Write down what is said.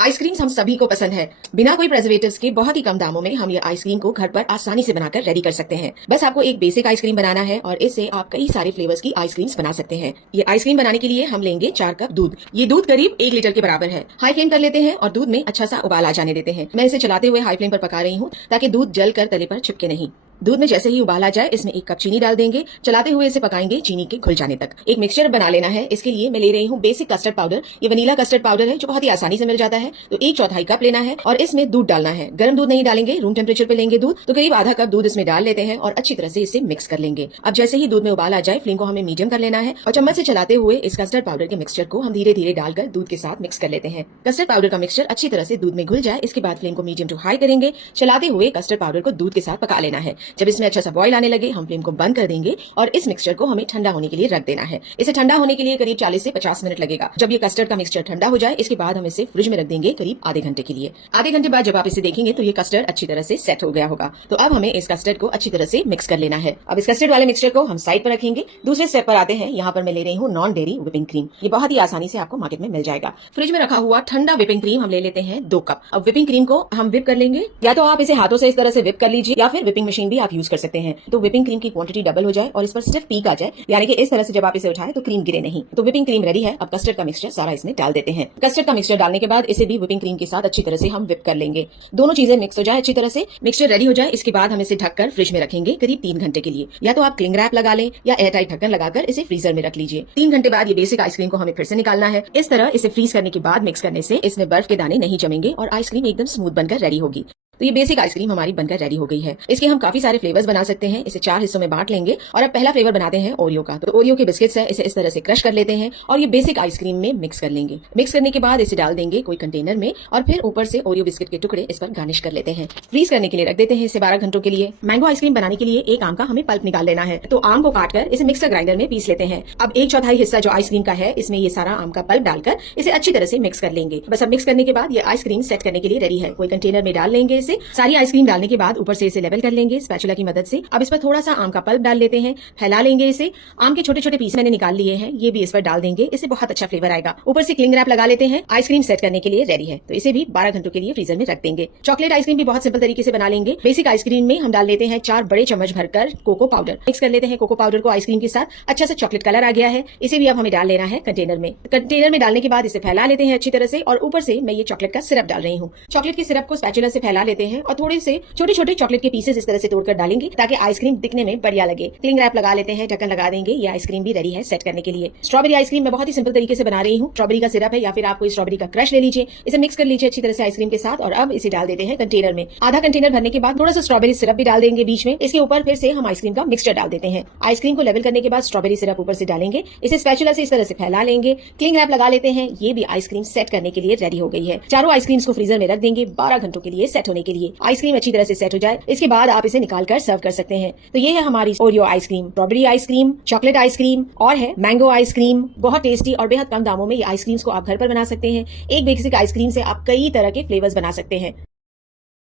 Ice creams हम सभी को पसंद है। बिना कोई प्रिजर्वेटिव्स के बहुत ही कम दामों में हम ये आइसक्रीम को घर पर आसानी से बनाकर रेडी कर सकते हैं। बस आपको एक बेसिक आइसक्रीम बनाना है और इससे आप कई सारे फ्लेवर्स की आइसक्रीम्स बना सकते हैं। ये आइसक्रीम बनाने के लिए हम लेंगे 4 कप दूध। ये दूध करीब 1 लीटर के बराबर है। हाई फ्लेम कर लेते हैं और दूध में अच्छा सा उबाल आ जाने देते हैं। मैं इसे चलाते हुए हाई फ्लेम पर पका रही हूँ ताकि दूध जल कर तले पर चिपके नहीं। दूध में जैसे ही उबाल आ जाए इसमें 1 कप चीनी डाल देंगे। चलाते हुए इसे पकाएंगे चीनी के घुल जाने तक। एक मिक्सचर बना लेना है। इसके लिए मैं ले रही हूँ बेसिक कस्टर्ड पाउडर। ये वनीला कस्टर्ड पाउडर है जो बहुत ही आसानी से मिल जाता है। तो 1/4 कप लेना है और इसमें दूध डालना है। गर्म दूध नहीं डालेंगे, रूम टेम्परेचर पे लेंगे दूध। तो करीब आधा कप दूध इसमें डाल लेते हैं और अच्छी तरह से इसे मिक्स कर लेंगे। अब जैसे ही दूध में उबाल आ जाए फ्लेम को हमें मीडियम कर लेना है और चम्मच से चलाते हुए इस कस्टर्ड पाउडर के मिक्सचर को हम धीरे धीरे डालकर दूध के साथ मिक्स कर लेते हैं। कस्टर्ड पाउडर का मिक्सचर अच्छी तरह से दूध में घुल जाए इसके बाद फ्लेम को मीडियम टू हाई करेंगे। चलाते हुए कस्टर्ड पाउडर को दूध के साथ पका लेना है। जब इसमें अच्छा सा बॉयल आने लगे हम फ्लेम को बंद कर देंगे और इस मिक्सचर को हमें ठंडा होने के लिए रख देना है। इसे ठंडा होने के लिए करीब 40 से 50 मिनट लगेगा। जब ये कस्टर्ड का मिक्सचर ठंडा हो जाए इसके बाद हम इसे फ्रिज में रख देंगे करीब आधे घंटे के लिए। आधे घंटे बाद जब आप इसे देखेंगे तो ये कस्टर्ड अच्छी तरह से सेट हो गया होगा। तो अब हमें इस कस्टर्ड को अच्छी तरह से मिक्स कर लेना है। अब इस कस्टर्ड वाले मिक्सचर को हम साइड पर रखेंगे। दूसरे स्टेप पर आते हैं। यहाँ पर मैं ले रही हूँ नॉन डेयरी व्हिपिंग क्रीम। ये बहुत ही आसानी से आपको मार्केट में मिल जाएगा। फ्रिज में रखा हुआ ठंडा व्हिपिंग क्रीम हम ले लेते हैं 2 कप। अब व्हिपिंग क्रीम को हम व्हिप कर लेंगे। या तो आप इसे हाथों से इस तरह से व्हिप कर लीजिए या फिर व्हिपिंग मशीन भी आप यूज कर सकते हैं। तो व्हिपिंग क्रीम की क्वांटिटी डबल हो जाए और इस पर स्टिफ पीक आ जाए, यानी कि इस तरह से जब आप इसे उठाएं तो क्रीम गिरे नहीं। तो व्हिपिंग क्रीम रेडी है। अब कस्टर्ड का मिक्सचर सारा इसमें डाल देते हैं। कस्टर्ड का मिक्सचर डालने के बाद इसे भी व्हिपिंग क्रीम के साथ अच्छी तरह से हम व्हिप कर लेंगे। दोनों चीजें मिक्स हो जाए अच्छी तरह से, मिक्सचर रेडी हो जाए इसके बाद हम इसे ढककर फ्रिज में रखेंगे करीब 3 घंटे के लिए। या तो आप क्लिंग रैप लगा लें या एयरटाइट ढक्कन लगाकर इसे फ्रीजर में रख लीजिए। 3 घंटे बाद ये बेसिक आइसक्रीम को हमें फिर से निकालना है। इस तरह इसे फ्रीज करने के बाद मिक्स करने से इसमें बर्फ के दाने नहीं जमेंगे और आइसक्रीम एकदम स्मूथ बनकर रेडी होगी। तो ये बेसिक आइसक्रीम हमारी बनकर रेडी हो गई है। इसके हम काफी सारे फ्लेवर्स बना सकते हैं। इसे 4 हिस्सों में बांट लेंगे और अब पहला फ्लेवर बनाते हैं ओरियो का। तो ओरियो के बिस्किट्स है, इसे इस तरह से क्रश कर लेते हैं और ये बेसिक आइसक्रीम में मिक्स कर लेंगे। मिक्स करने के बाद इसे डाल देंगे कोई कंटेनर में और फिर ऊपर से ओरियो बिस्किट के टुकड़े इस पर गार्निश कर लेते हैं। फ्रीज करने के लिए रख देते हैं इसे 12 घंटों के लिए। मैंगो आइसक्रीम बनाने के लिए एक आम का हमें पल्प निकाल लेना है। तो आम को काटकर इसे मिक्सर ग्राइंडर में पीस लेते हैं। अब 1/4 हिस्सा जो आइसक्रीम का है इसमें ये सारा आम का पल्प डालकर इसे अच्छी तरह से मिक्स कर लेंगे। बस अब मिक्स करने के बाद ये आइसक्रीम सेट करने के लिए रेडी है। कोई कंटेनर में डाल लेंगे इसे। सारी आइसक्रीम डालने के बाद ऊपर से इसे लेवल कर लेंगे स्पैचुला की मदद से। अब इस पर थोड़ा सा आम का पल्प डाल लेते हैं, फैला लेंगे इसे। आम के छोटे छोटे पीस मैंने निकाल लिए हैं, ये भी इस पर डाल देंगे। इससे बहुत अच्छा फ्लेवर आएगा। ऊपर से क्लिंग रैप लगा लेते हैं। आइसक्रीम सेट करने के लिए रेडी है। तो इसे भी 12 घंटों के लिए फ्रीजर में रख देंगे। चॉकलेट आइसक्रीम भी बहुत सिंपल तरीके से बना लेंगे। बेसिक आइसक्रीम में हम डाल लेते हैं 4 बड़े चम्मच भरकर कोको पाउडर। मिक्स कर लेते हैं कोको पाउडर को आइसक्रीम के साथ। अच्छा सा चॉकलेट कलर आ गया है। इसे भी अब हमें डाल लेना है कंटेनर में। कंटेनर में डालने के बाद इसे फैला लेते हैं अच्छी तरह से और ऊपर से मैं ये चॉकलेट का सिरप डाल रही हूँ। चॉकलेट के सिरप को स्पैचुला से फैला लेते हैं और थोड़े से छोटे छोटे चॉकलेट के पीसेस इस तरह से तोड़कर डालेंगे ताकि आइसक्रीम दिखने में बढ़िया लगे। क्लिंग रैप लगा लेते हैं, ढक्कन लगा देंगे। ये आइसक्रीम भी रेडी है सेट करने के लिए। स्ट्रॉबेरी आइसक्रीम मैं बहुत ही सिंपल तरीके से बना रही हूँ। स्ट्रॉबेरी का सिरप है या फिर आप कोई स्ट्रॉबेरी का क्रश ले लीजिए। इसे मिक्स कर लीजिए अच्छी तरह से आइसक्रीम के साथ और अब इसे डाल देते हैं कंटेनर में। आधा कंटेनर भरने के बाद थोड़ा सा स्ट्रॉबेरी सिरप भी डाल देंगे बीच में। इसके ऊपर फिर से हम आइसक्रीम का मिक्सचर डाल देते हैं। आइसक्रीम को लेवल करने के बाद स्ट्रॉबेरी सिरप ऊपर से डालेंगे। इसे स्पैचुला से इस तरह से फैला लेंगे। क्लिंग रैप लगा लेते हैं। ये भी आइसक्रीम सेट करने के लिए रेडी हो गई है। चारों आइसक्रीम्स को फ्रीजर में रख देंगे 12 घंटों के लिए सेट होने के लिए। आइसक्रीम अच्छी तरह से सेट हो जाए इसके बाद आप इसे निकालकर सर्व कर सकते हैं। तो ये है हमारी Oreo ice cream, strawberry ice cream, chocolate ice cream और है मैंगो आइसक्रीम। बहुत टेस्टी और बेहद कम दामों में ये आइसक्रीम्स को आप घर पर बना सकते हैं। एक बेसिक आइसक्रीम से आप कई तरह के फ्लेवर्स बना सकते हैं।